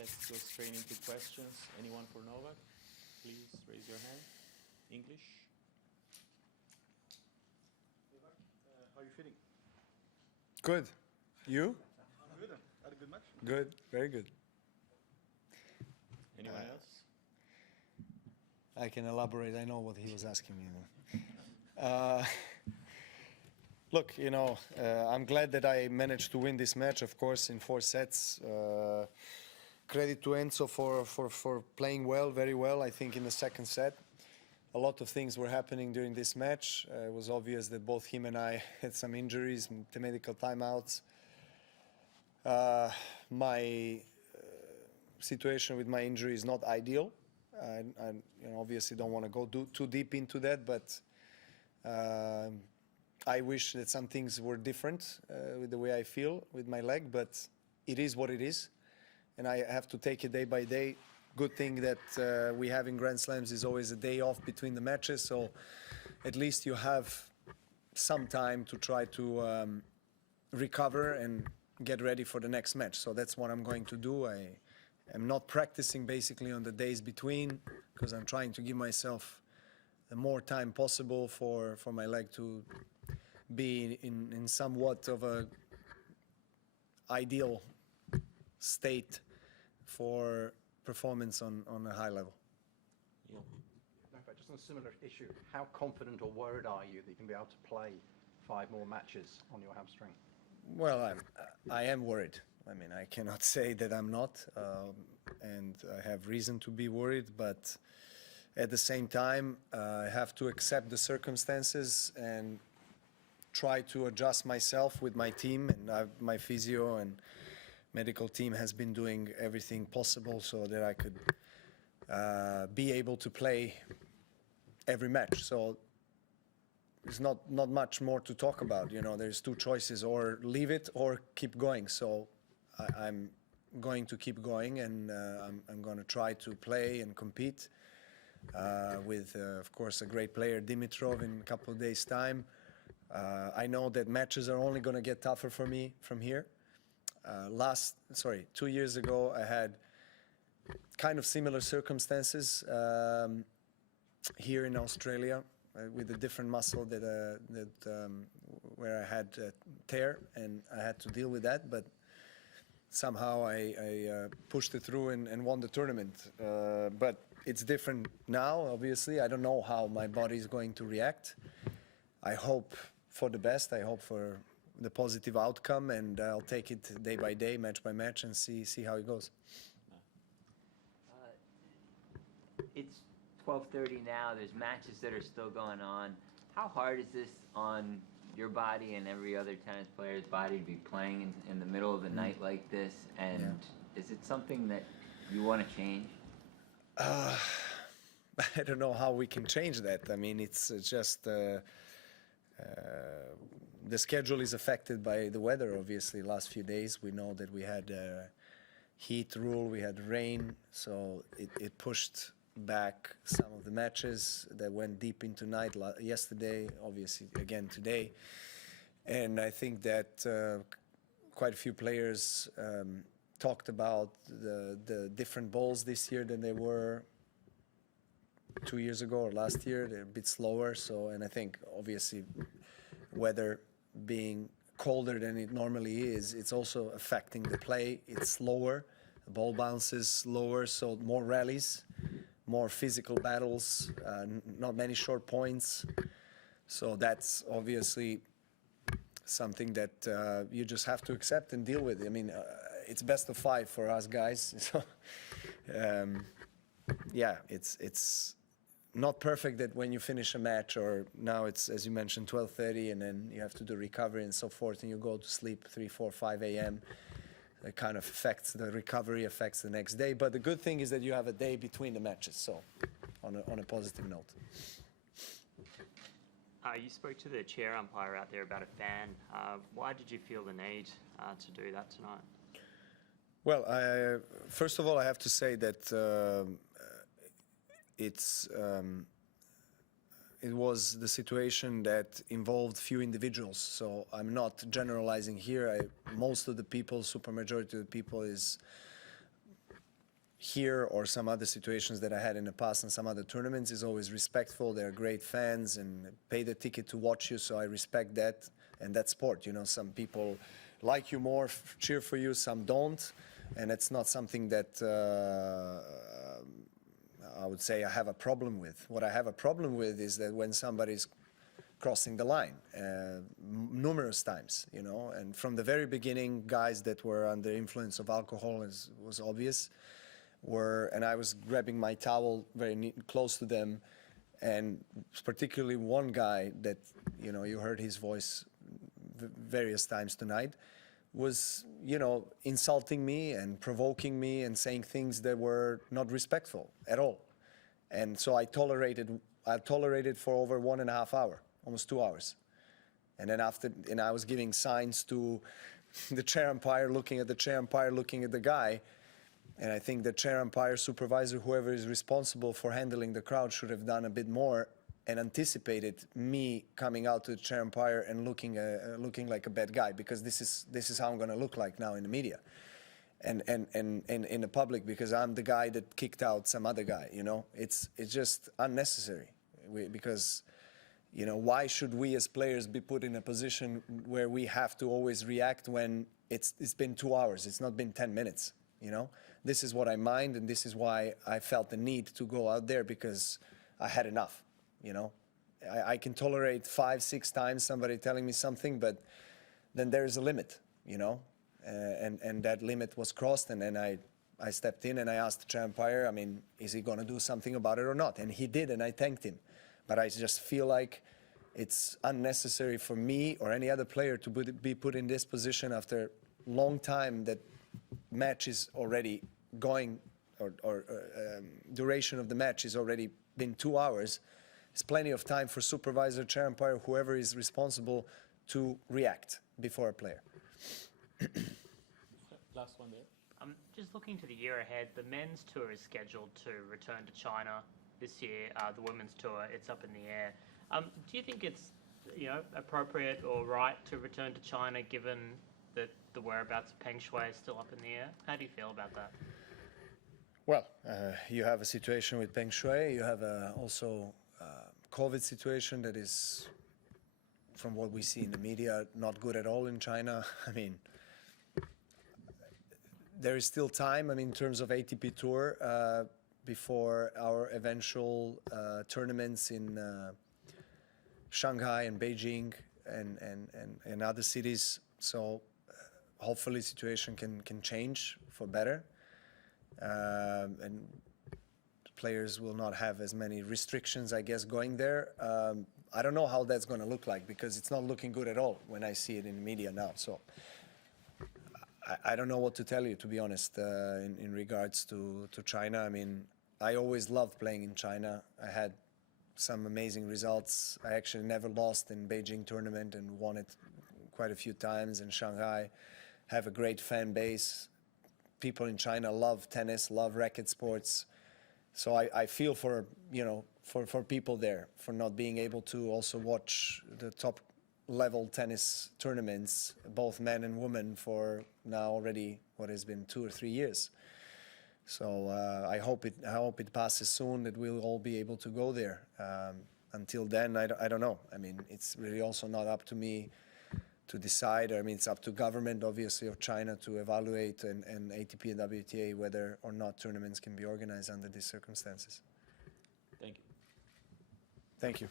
let's go straight into questions. Anyone for Novak? Please raise your hand. English? Novak, how are you feeling? Good. You? I'm good. Had a good match? Good. Very good. Anyone else? I can elaborate. I know what he was asking me. Look, I'm glad that I managed to win this match, of course, in 4 sets. Credit to Enzo for playing well, very well, I think, in the second set. A lot of things were happening during this match. It was obvious that both him and I had some injuries, the medical timeouts. My situation with my injury is not ideal. I obviously don't want to go too deep into that, but I wish that some things were different with the way I feel with my leg, but it is what it is. And I have to take it day by day. Good thing that we have in Grand Slams is always a day off between the matches, so at least you have some time to try to recover and get ready for the next match. So that's what I'm going to do. I am not practicing basically on the days between because I'm trying to give myself the more time possible for my leg to be in somewhat of a ideal state for performance on a high level. Yeah. Novak, just on a similar issue, how confident or worried are you that you can be able to play 5 more matches on your hamstring? Well, I am worried. I mean, I cannot say that I'm not, and I have reason to be worried, but at the same time, I have to accept the circumstances and try to adjust myself with my team, and my physio and medical team has been doing everything possible so that I could be able to play every match. So there's not much more to talk about. There's 2 choices: or leave it or keep going. So I'm going to keep going, and I'm going to try to play and compete with, of course, a great player, Dimitrov, in a couple of days' time. I know that matches are only going to get tougher for me from here. 2 years ago, I had kind of similar circumstances here in Australia with a different muscle where I had a tear, and I had to deal with that. But somehow I pushed it through and won the tournament. But it's different now, obviously. I don't know how my body is going to react. I hope for the best. I hope for the positive outcome, and I'll take it day by day, match by match, and see how it goes. It's 12:30 now. There's matches that are still going on. How hard is this on your body and every other tennis player's body to be playing in the middle of the night like this? And is it something that you want to change? I don't know how we can change that. I mean, it's just the schedule is affected by the weather, obviously. Last few days, we know that we had heat rule, we had rain, so it pushed back some of the matches that went deep into night yesterday, obviously again today. And I think that quite a few players talked about the different balls this year than they were 2 years ago or last year. They're a bit slower. And I think obviously weather being colder than it normally is, it's also affecting the play. It's slower, the ball bounces lower, so more rallies, more physical battles, not many short points. So that's obviously something that you just have to accept and deal with. I mean, it's best of 5 for us guys. So, yeah, it's not perfect that when you finish a match, or now it's, as you mentioned, 12:30, and then you have to do recovery and so forth, and you go to sleep 3, 4, 5 a.m. It kind of affects the recovery, affects the next day. But the good thing is that you have a day between the matches, so on a positive note. You spoke to the chair umpire out there about a fan. Why did you feel the need to do that tonight? Well, first of all, I have to say that it was the situation that involved few individuals. So I'm not generalizing here. Most of the people, super majority of the people, is here or some other situations that I had in the past in some other tournaments is always respectful. They're great fans and pay the ticket to watch you, so I respect that. And that's sport, you know, some people like you more, cheer for you, some don't. And it's not something that I would say I have a problem with. What I have a problem with is that when somebody's crossing the line numerous times, you know, and from the very beginning, guys that were under influence of alcohol was obvious, and I was grabbing my towel very close to them, and particularly one guy that, you know, you heard his voice various times tonight, was, you know, insulting me and provoking me and saying things that were not respectful at all. And so I tolerated for over 1.5 hours, almost 2 hours. And then I was giving signs to the chair umpire, looking at the chair umpire, looking at the guy. And I think the chair umpire, supervisor, whoever is responsible for handling the crowd should have done a bit more and anticipated me coming out to the chair umpire and looking like a bad guy, because this is how I'm going to look like now in the media and in the public, because I'm the guy that kicked out some other guy. You know, it's just unnecessary, because, you know, why should we as players be put in a position where we have to always react when it's been 2 hours, it's not been 10 minutes, you know? This is what I mind, and this is why I felt the need to go out there, because I had enough, you know? I can tolerate 5-6 times somebody telling me something, but then there is a limit, you know? And that limit was crossed, and then I stepped in and I asked the chair umpire, I mean, is he gonna do something about it or not? And he did, and I thanked him. But I just feel like it's unnecessary for me or any other player to be put in this position after a long time that match is already going, or duration of the match is already been 2 hours. There's plenty of time for supervisor, chair umpire, whoever is responsible to react before a player. Last one there. Just looking to the year ahead, the men's tour is scheduled to return to China this year. The women's tour, it's up in the air. Do you think it's, you know, appropriate or right to return to China, given that the whereabouts of Peng Shuai is still up in the air? How do you feel about that? Well, you have a situation with Peng Shuai. You have also COVID situation that is, from what we see in the media, not good at all in China. I mean, there is still time, I mean, in terms of ATP Tour, before our eventual tournaments in Shanghai and Beijing and other cities. So hopefully the situation can change for better. And players will not have as many restrictions, I guess, going there. I don't know how that's going to look like, because it's not looking good at all when I see it in the media now. So I don't know what to tell you, to be honest, in regards to China. I mean, I always loved playing in China. I had some amazing results. I actually never lost in Beijing tournament and won it quite a few times in Shanghai. Have a great fan base. People in China love tennis, love racket sports. So I feel for, you know, for people there, for not being able to also watch the top level tennis tournaments, both men and women, for now already what has been 2 or 3 years. So I hope it passes soon, that we'll all be able to go there. Until then, I don't know. I mean, it's really also not up to me to decide. I mean, it's up to government, obviously, of China to evaluate, and ATP and WTA, whether or not tournaments can be organized under these circumstances. Thank you. Thank you.